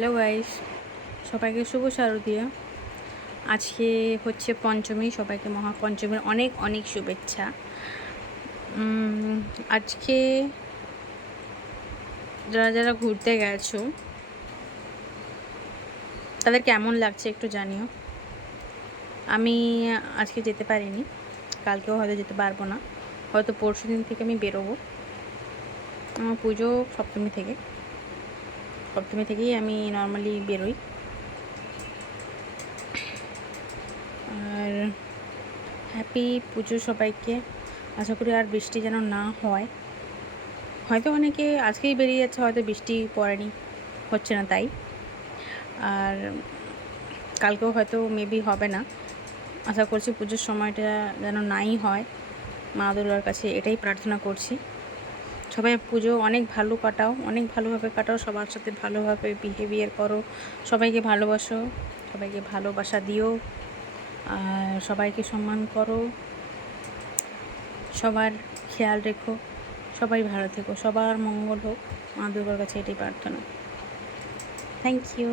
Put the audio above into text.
Hello guys, সবাইকে শুভ শারদীয়া। আজকে হচ্ছে পঞ্চমী, সবাইকে মহাপঞ্চমীর অনেক অনেক শুভেচ্ছা। আজকে যারা যারা ঘুরতে গেছো তাদের কেমন লাগছে একটু জানিও। আমি আজকে যেতে পারিনি, কালকেও হয়তো যেতে পারবো না, হয়তো পরশু দিন থেকে আমি বেরোবো। আমার পুজো সপ্তমী থেকেই আমি নর্মালি বেরোই। আর হ্যাপি পুজো সবাইকে। আশা করি আর বৃষ্টি যেন না হয়। হয়তো অনেকে আজকেই বেরিয়ে যাচ্ছে, হয়তো বৃষ্টি পড়েনি, হচ্ছে না তাই। আর কালকেও হয়তো মেবি হবে না। আশা করছি পুজোর সময়টা যেন নাই হয়, মা দুর্গার কাছে এটাই প্রার্থনা করছি। সবাই পুজো অনেক ভালো কাটাও, অনেক ভালোভাবে কাটাও, সবার সাথে ভালোভাবে বিহেভিয়ার করো, সবাইকে ভালোবাসো, সবাইকে ভালোবাসা দিও, আর সবাইকে সম্মান করো, সবার খেয়াল রেখো, সবাই ভালো থেকো, সবার মঙ্গল হোক, মা দুর্গার কাছে এটাই প্রার্থনা। Thank you.